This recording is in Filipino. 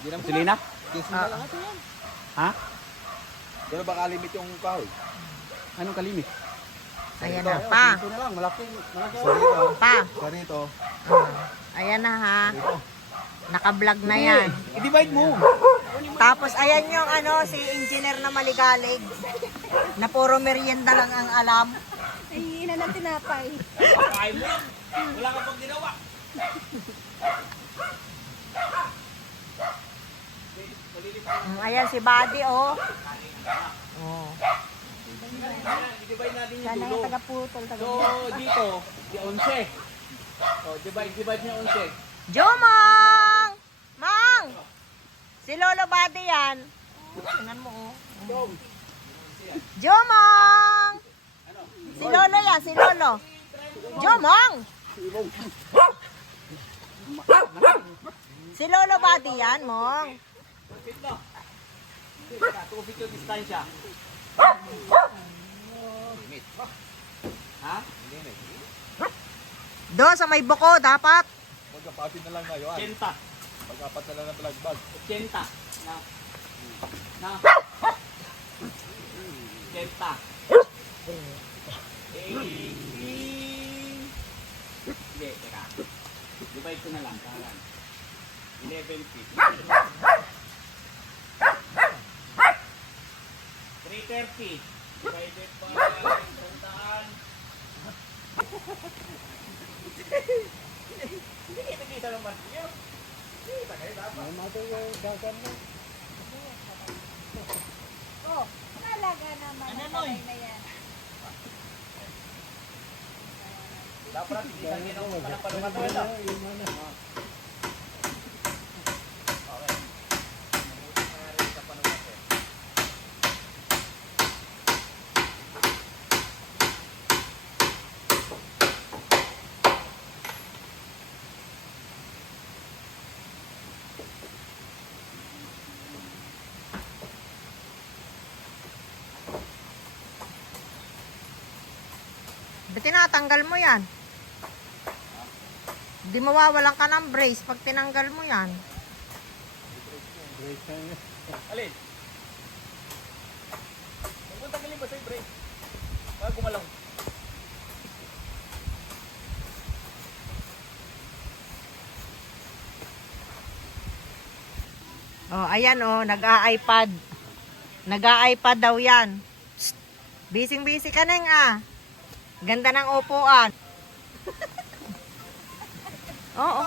Selena? Kiss na lang ito yan. Ha? Pero baka limit yung kahoy. Anong kalimit? Ayan na, pa. Ito na lang, malaki. Sa rito. Pa. Sa rito. Ayan na ha. Rito. Naka-vlog na yan. I-divide mo. Tapos ayan yung ano, si engineer na maligalig. Na puro merienda lang ang alam. Ay, ina ng tinapay. Kain mo lang. Wala ka pang ginawa. Ayan si Buddy oh. Oh. I-divide natin yung Sana dulo. yung taga-putol, So, dito, di 11. So, divide niya 11. Jomang! Mang! Si Lolo Buddy yan. Tingnan mo oh. Jomang! Si Lolo yan, si Lolo. Jomang! Si Lolo Buddy yan, Mong. Ito. 2 feet yung distansya. Ha? Doon sa may buko, dapat. Magkapasin na lang na yun. 80. Pagkapat na lang ng palagbag. 80. Na. 80. Hindi, teka. Divide ko na lang. 11 feet. 330. Divided by 100. Hindi kita naman. Kita kayo dapat. Oh, talaga naman. Ano, Ang Noy? tagay na yan. Dapat hindi ka nito palapalungan mo ito. Ba't tinatanggal mo yan? Di mawawalan ka ng brace pag tinanggal mo yan. Alin? Huwag tanggalin ba sa'yo, break? Baka gumalaw. Oh, ayan oh, nag-a-iPad. Nag-a-iPad daw yan. Shh. Busy-busy ka neng ah. Ganda ng upuan. Oo.